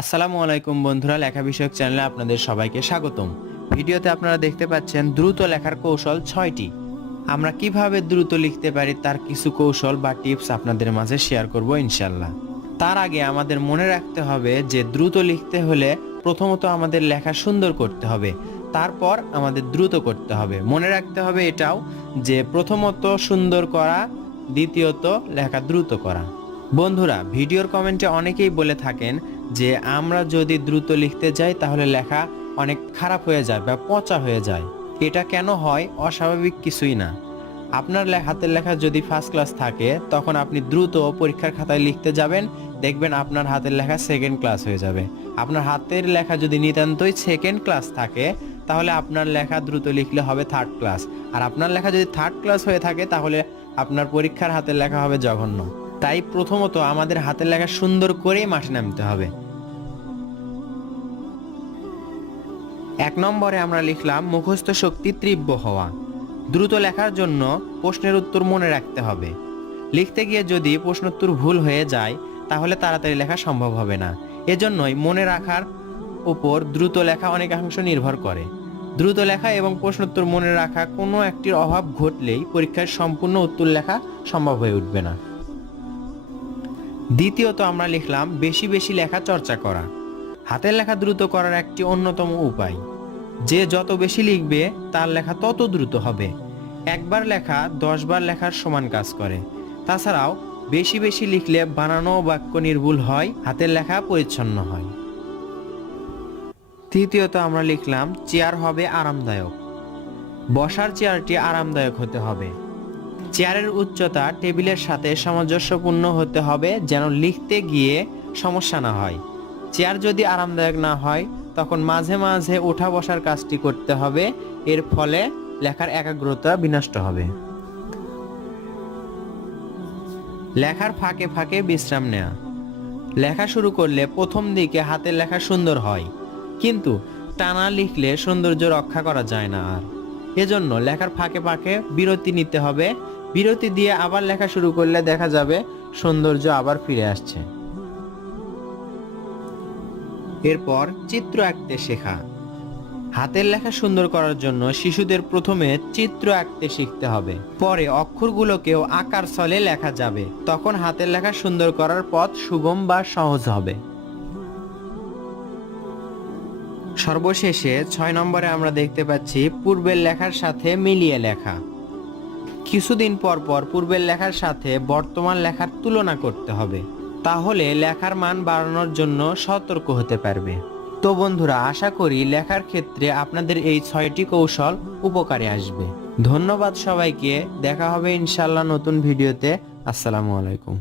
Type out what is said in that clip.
আসসালামু আলাইকুম বন্ধুরা, লেখা বিষয়ক চ্যানেলে আপনাদের সবাইকে স্বাগতম। ভিডিওতে আপনারা দেখতে পাচ্ছেন দ্রুত লেখার কৌশল 6টি। আমরা কিভাবে দ্রুত লিখতে পারি তার কিছু কৌশল বা টিপস আপনাদের মাঝে শেয়ার করব ইনশাআল্লাহ। তার আগে আমাদের মনে রাখতে হবে যে দ্রুত লিখতে হলে প্রথমত আমাদের লেখা সুন্দর করতে হবে, তারপর আমাদের দ্রুত করতে হবে। মনে রাখতে হবে এটাও যে প্রথমত সুন্দর করা, দ্বিতীয়ত লেখা দ্রুত করা। বন্ধুরা, ভিডিওর কমেন্টে অনেকেই বলে থাকেন যে আমরা যদি দ্রুত লিখতে যাই তাহলে লেখা অনেক খারাপ হয়ে যায় বা পচা হয়ে যায়। এটা কেন হয়? অস্বাভাবিক কিছুই না। আপনার হাতের লেখা যদি ফার্স্ট ক্লাস থাকে তখন আপনি দ্রুত পরীক্ষার খাতায় লিখতে যাবেন, দেখবেন আপনার হাতের লেখা সেকেন্ড ক্লাস হয়ে যাবে। আপনার হাতের লেখা যদি নিতান্তই সেকেন্ড ক্লাস থাকে তাহলে আপনার লেখা দ্রুত লিখলে হবে থার্ড ক্লাস। আর আপনার লেখা যদি থার্ড ক্লাস হয়ে থাকে তাহলে আপনার পরীক্ষার হাতের লেখা হবে জঘন্য। তাই প্রথমত আমাদের হাতের লেখা সুন্দর করেই মাঠে নামতে হবে। 1 নম্বরে আমরা লিখলাম মুখস্থ শক্তি তীব্র হওয়া। দ্রুত লেখার জন্য প্রশ্নের উত্তর মনে রাখতে হবে। লিখতে গিয়ে যদি প্রশ্নোত্তর ভুল হয়ে যায় তাহলে তাড়াতাড়ি লেখা সম্ভব হবে না। এজন্যই মনে রাখার উপর দ্রুত লেখা অনেকাংশ নির্ভর করে। দ্রুত লেখা এবং প্রশ্নোত্তর মনে রাখা কোনো একটির অভাব ঘটলেই পরীক্ষায় সম্পূর্ণ উত্তর লেখা সম্ভব হয়ে উঠবে না। দ্বিতীয়ত আমরা লিখলাম বেশি বেশি লেখা চর্চা করা। হাতের লেখা দ্রুত করার একটি অন্যতম উপায়। যে যত বেশি লিখবে তার লেখা তত দ্রুত হবে। একবার লেখা 10 বার লেখার সমান কাজ করে। তাছাড়াও বেশি বেশি লিখলে বানানো বাক্য নির্ভুল হয়, হাতের লেখা পরিচ্ছন্ন হয়। তৃতীয়ত আমরা লিখলাম চেয়ার হবে আরামদায়ক। বসার চেয়ারটি আরামদায়ক হতে হবে। চেয়ারের উচ্চতা টেবিলের সাথে সামঞ্জস্যপূর্ণ হতে হবে যেন লিখতে গিয়ে সমস্যা না হয়। চেয়ার যদি আরামদায়ক না হয় তখন মাঝে মাঝে ওঠা বসার কাজটি করতে হবে, এর ফলে লেখার একাগ্রতা বিনষ্ট হবে। লেখার ফাঁকে ফাঁকে বিশ্রাম নেওয়া। লেখা শুরু করলে প্রথম দিকে হাতের লেখা সুন্দর হয়, কিন্তু টানা লিখলে সৌন্দর্য রক্ষা করা যায় না। আর এজন্য লেখার ফাঁকে ফাঁকে বিরতি নিতে হবে। বিরতি দিয়ে আবার লেখা শুরু করলে দেখা যাবে সৌন্দর্য আবার ফিরে আসছে। এরপর চিত্র আঁকতে শেখা। হাতের লেখা সুন্দর করার জন্য শিশুদের প্রথমে চিত্র আঁকতে শিখতে হবে, পরে অক্ষরগুলোকেও আকার ছলে লেখা যাবে। তখন হাতের লেখা সুন্দর করার পথ সুগম বা সহজ হবে। সর্বশেষে 6 নম্বরে আমরা দেখতে পাচ্ছি পূর্বের লেখার সাথে মিলিয়ে লেখা। কিছুদিন পর পর পূর্বের লেখার সাথে বর্তমান লেখার তুলনা করতে হবে, তাহলে লেখার মান বাড়ানোর জন্য সতর্ক হতে পারবে। তো বন্ধুরা, আশা করি লেখার ক্ষেত্রে আপনাদের এই 6টি কৌশল উপকারে আসবে। ধন্যবাদ সবাইকে। দেখা হবে ইনশাআল্লাহ নতুন ভিডিওতে। আসসালামু আলাইকুম।